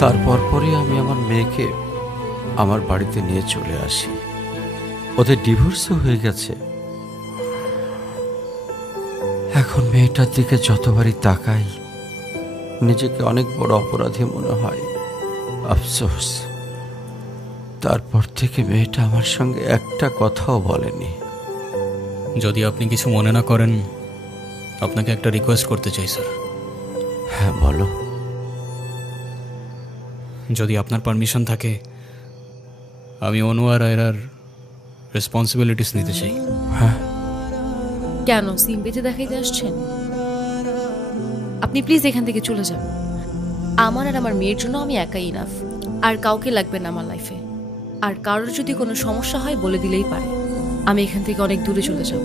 তারপর পরে আমি আমার মেয়েকে আমার বাড়িতে নিয়ে চলে আসি। ওদের ডিভোর্সও হয়ে গেছে। এখন মেয়েটার দিকে যতবারই তাকাই নিজেকে অনেক বড় অপরাধী মনে হয়। আফসোস, তারপর থেকে মেয়েটা আমার সঙ্গে একটা কথাও বলেনি। যদি আপনি কিছু মনে না করেন, আপনাকে একটা রিকোয়েস্ট করতে চাই স্যার। হ্যাঁ বলো। যদি আপনার পারমিশন থাকে, আমি অনু আর আয়রার রেসপন্সিবিলিটিস নিতে চাই। হ্যাঁ। কেন সিম পেতে দেখাইতে আসছেন? আপনি প্লিজ এখান থেকে চলে যান। আমার আর আমার মেয়ের জন্য আমি একাই ইনাফ, আর কাউকে লাগবে না আমার লাইফে। আর কারোর যদি কোনো সমস্যা হয় বলে দিলেই পারে। আমি এখান থেকে অনেক দূরে চলে যাব।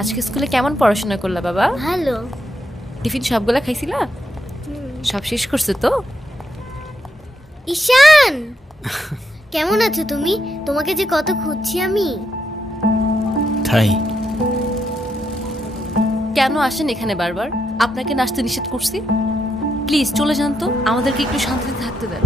আজকে স্কুলে কেমন পড়াশোনা করলা বাবা? ভালো। টিফিন সবগুলা খাইছিলা? সব শেষ করছে তো? ঈশান, কেমন আছো তুমি? তোমাকে যে কত খুঁজছি আমি। তাই কেন আসেন এখানে বারবার? আপনাকে নাচতে নিষেধ করছি? প্লিজ চলে যান তো, আমাদেরকে একটু শান্তিতে থাকতে দেন।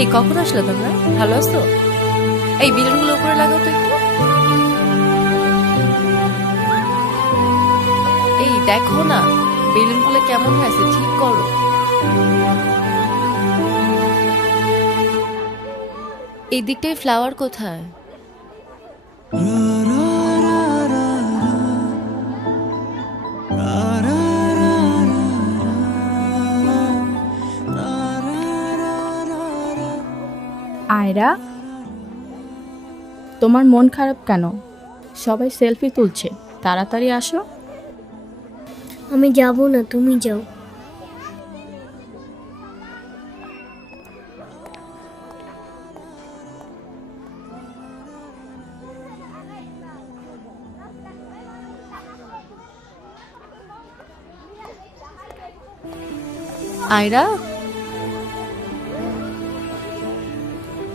এই কখন আসলে তোমরা? ভালো আছো? এই বেলুনগুলো উপরে লাগাও তো একটু। এই দেখো না বেলুনগুলো কেমন হয়েছে, ঠিক করো। এই দিকটায় ফ্লাওয়ার কোথায়? আয়রা, তোমার মন খারাপ কেন? সবাই সেলফি তুলছে, তাড়াতাড়ি আসো। আমি যাব না, তুমি যাও। আয়রা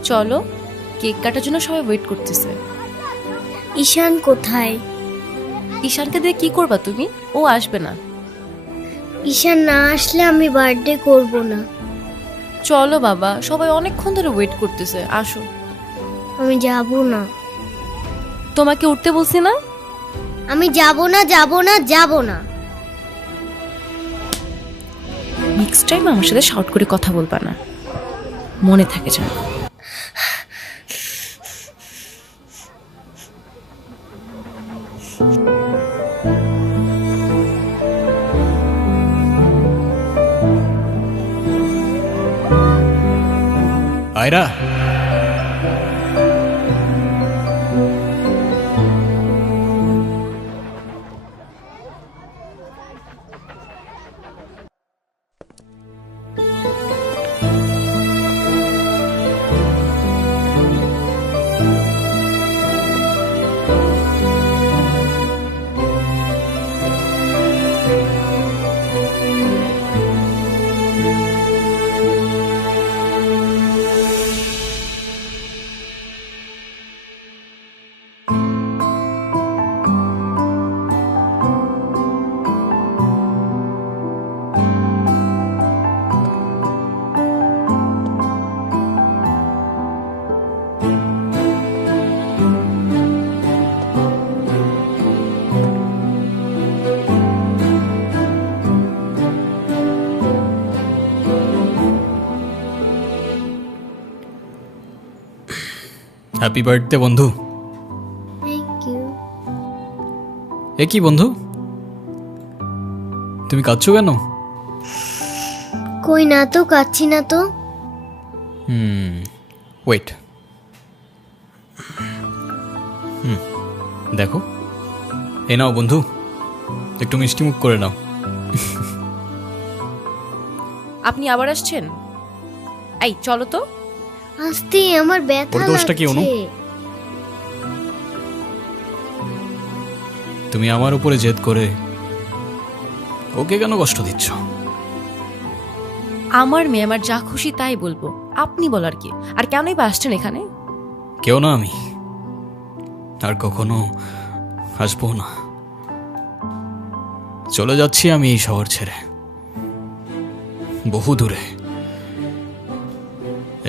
চলো, কেক কাটার জন্য সবাই ওয়েট করতেছে। ঈশান কোথায়? ঈশানকে দিয়ে কি করবা তুমি? ও আসবে না। ঈশান না আসলে আমি বার্থডে করব না। চলো বাবা, সবাই অনেকক্ষণ ধরে ওয়েট করতেছে, আসো। আমি যাব না। তোমাকে উঠতে বলছি না? আমি যাব না, যাব না, যাব না। নেক্সট টাইম আমার সাথে শর্ট করে কথা বলবা না, মনে থাকে যেন। আয়রা, হ্যাপি বার্থডে বন্ধু। Thank you. এ কি বন্ধু, তুমি কাঁদছো কেন? কই না তো, কাচ্ছি না তো। ওয়েট, দেখো, এ নাও বন্ধু, একটু মিষ্টি মুখ করে নাও। আপনি আবার আসছেন? এই চলো তো। আস্তে, আমার ব্যথা ওর দোষটা কি অনু? লাগছে। তুমি আমার উপরে জেদ করে ওকে কেন কষ্ট দিচ্ছ? আমার মেয়ে, আমার যা খুশি তাই বলবো, আপনি বলার কি? আর কেনই বা আসছেন এখানে? কেউ না আমি, আর কখনো আসবো না। চলে যাচ্ছি আমি এই শহর ছেড়ে, বহু দূরে।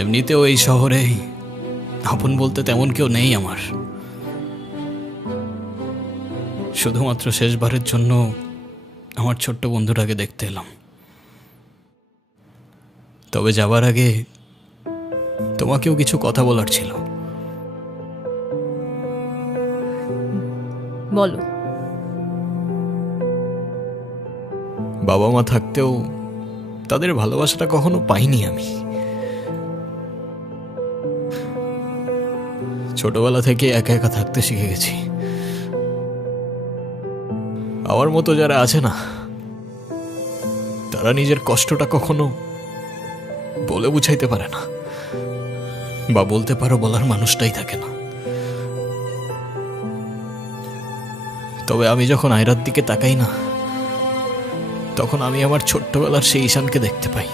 এমনিতেও এই শহরে আপন বলতে তেমন কেউ নেই আমার। শুধুমাত্র শেষবারের জন্য আমার ছোট্ট বন্ধুটাকে দেখতে এলাম। তবে যাবার আগে তোমাকেও কিছু কথা বলার ছিল। বলো। বাবা মা থাকতেও তাদের ভালোবাসাটা কখনো পাইনি আমি। ছোটবেলা থেকে একা একা থাকতে শিখে গেছি। আমার মতো যারা আছে না, তারা নিজের কষ্টটা কখনো বলে বুঝাইতে পারে না, বা বলতে পারো বলার মানুষটাই থাকে না। তবে আমি যখন আয়রার দিকে তাকাই না, তখন আমি আমার ছোট্টবেলার সেই ঈশানকে দেখতে পাই।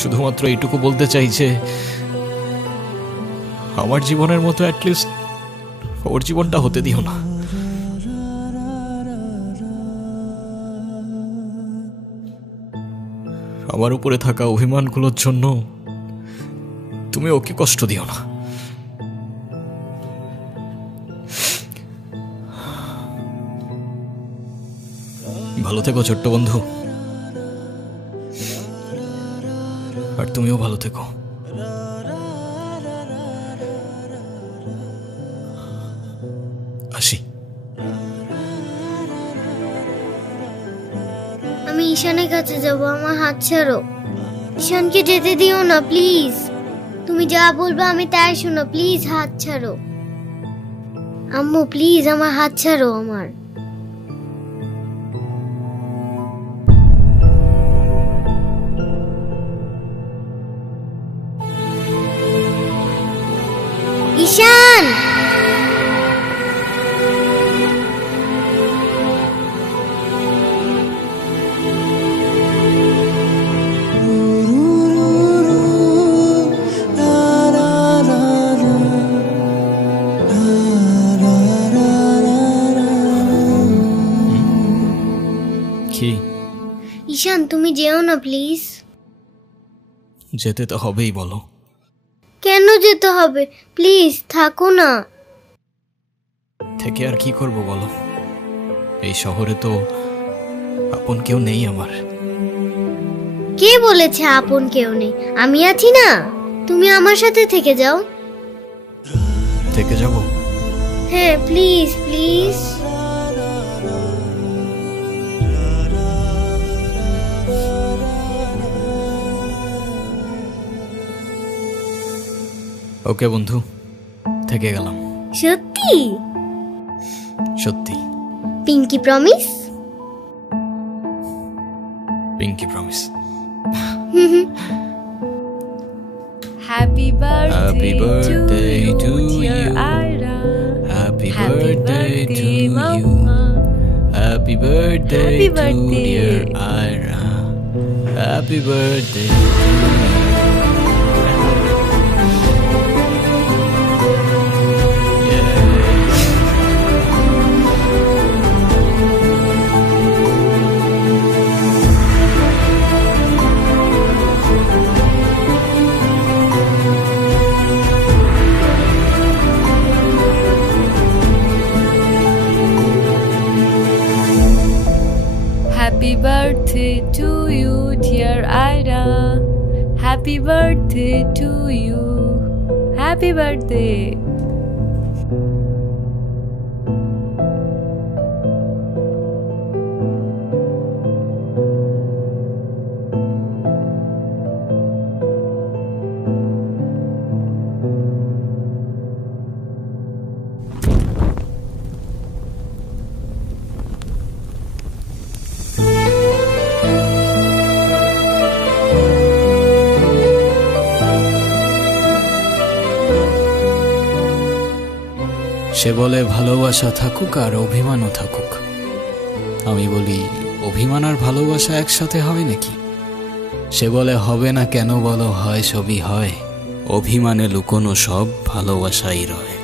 শুধুমাত্র এইটুকু বলতে চাই যে আমার জীবনের মতো অ্যাটলিস্ট ওর জীবনটা হতে দিও না। আমার উপরে থাকা অভিমানগুলোর জন্য তুমি ওকে কষ্ট দিও না। ভালো থেকো ছোট্ট বন্ধু, আর তুমিও ভালো থেকো। আসি। আমি ঈশানের কাছে যাব, আমার হাত ছাড়ো। ঈশানকে যেতে দিও না প্লিজ। তুমি যা বলবে আমি তাই শোনো, প্লিজ হাত ছাড়ো। আম্মু প্লিজ আমার হাত ছাড়ো। আমার ঈশান, কি? ঈশান তুমি যেও না প্লিজ। যেতে তো হবেই, বলো। কেন যেতে হবে? প্লিজ থাকো না। থেকে আর কি করব বলো, এই শহরে তো আপন কেউ নেই আমার। কে বলেছে আপন কেউ নেই? আমি আছি না, তুমি আমার সাথে থেকে যাও। থেকে যাব? হ্যাঁ প্লিজ প্লিজ। ওকে বন্ধু, থেকে গেলাম। সত্যি? সত্যি। Pinky promise? Pinky promise. Happy Happy birthday to you. Ira. Happy Happy birthday to birthday, you. Mama. Happy birthday Happy to birthday. dear Ira. Happy birthday to you. Happy birthday to you, dear Ira. Happy birthday to you. Happy birthday. সে বলে ভালোবাসা থাকুক আর অভিমানও থাকুক। আমি বলি অভিমান আর ভালোবাসা একসাথে হয় নাকি? সে বলে হবে না কেন বলো, হয় সবই হয়, অভিমানে লুকোনো সব ভালোবাসাই রয়।